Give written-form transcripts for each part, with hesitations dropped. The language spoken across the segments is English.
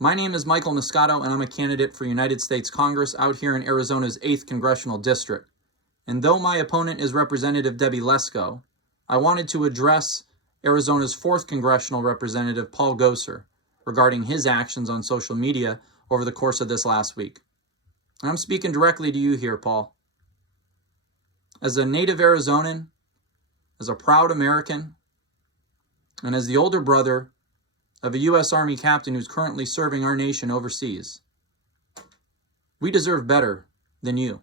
My name is Michael Moscato, and I'm a candidate for United States Congress out here in Arizona's 8th Congressional District. And though my opponent is Representative Debbie Lesko, I wanted to address Arizona's 4th Congressional Representative Paul Gosar regarding his actions on social media over the course of this last week. And I'm speaking directly to you here, Paul. As a native Arizonan, as a proud American, and as the older brother of a U.S. Army captain who's currently serving our nation overseas, we deserve better than you.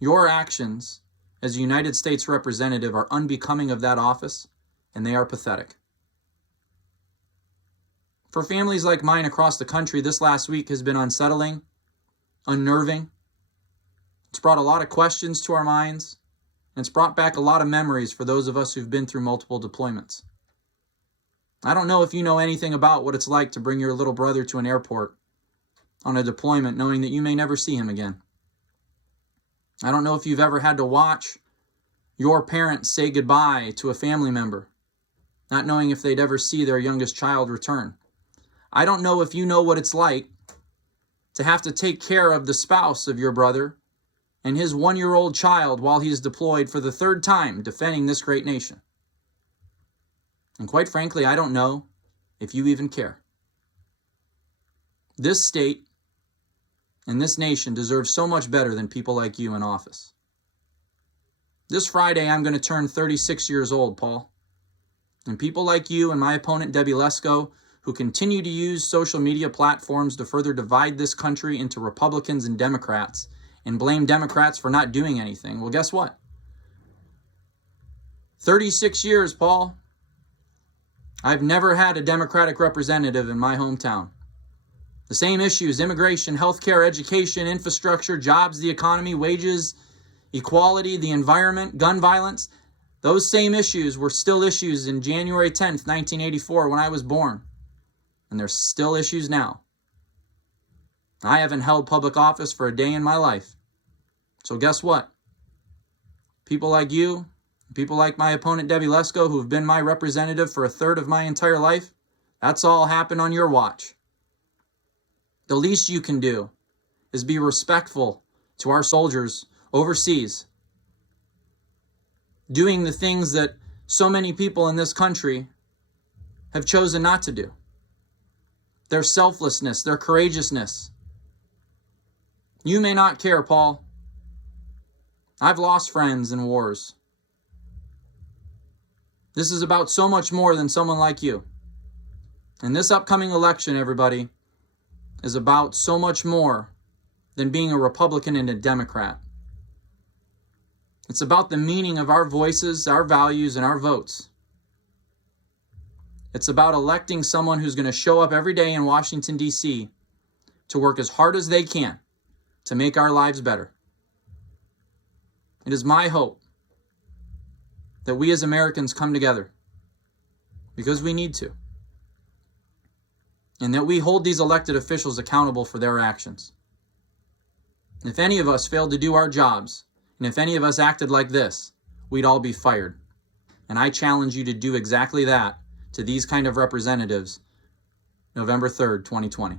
Your actions as a United States representative are unbecoming of that office, and they are pathetic. For families like mine across the country, this last week has been unsettling, unnerving. It's brought a lot of questions to our minds, and it's brought back a lot of memories for those of us who've been through multiple deployments. I don't know if you know anything about what it's like to bring your little brother to an airport on a deployment knowing that you may never see him again. I don't know if you've ever had to watch your parents say goodbye to a family member, not knowing if they'd ever see their youngest child return. I don't know if you know what it's like to have to take care of the spouse of your brother and his 1-year-old child while he's deployed for the 3rd time defending this great nation. And quite frankly, I don't know if you even care. This state and this nation deserves so much better than people like you in office. This Friday, I'm going to turn 36 years old, Paul. And people like you and my opponent, Debbie Lesko, who continue to use social media platforms to further divide this country into Republicans and Democrats and blame Democrats for not doing anything. Well, guess what? 36 years, Paul. I've never had a Democratic representative in my hometown. The same issues, immigration, healthcare, education, infrastructure, jobs, the economy, wages, equality, the environment, gun violence, those same issues were still issues in January 10th, 1984 when I was born. And they're still issues now. I haven't held public office for a day in my life. So guess what? People like you, people like my opponent Debbie Lesko, who've been my representative for a third of my entire life, that's all happened on your watch. The least you can do is be respectful to our soldiers overseas, doing the things that so many people in this country have chosen not to do. Their selflessness, their courageousness. You may not care, Paul. I've lost friends in wars. This is about so much more than someone like you. And this upcoming election, everybody, is about so much more than being a Republican and a Democrat. It's about the meaning of our voices, our values, and our votes. It's about electing someone who's going to show up every day in Washington, D.C. to work as hard as they can to make our lives better. It is my hope that we as Americans come together, because we need to, and that we hold these elected officials accountable for their actions. If any of us failed to do our jobs, and if any of us acted like this, we'd all be fired. And I challenge you to do exactly that to these kind of representatives November 3rd, 2020.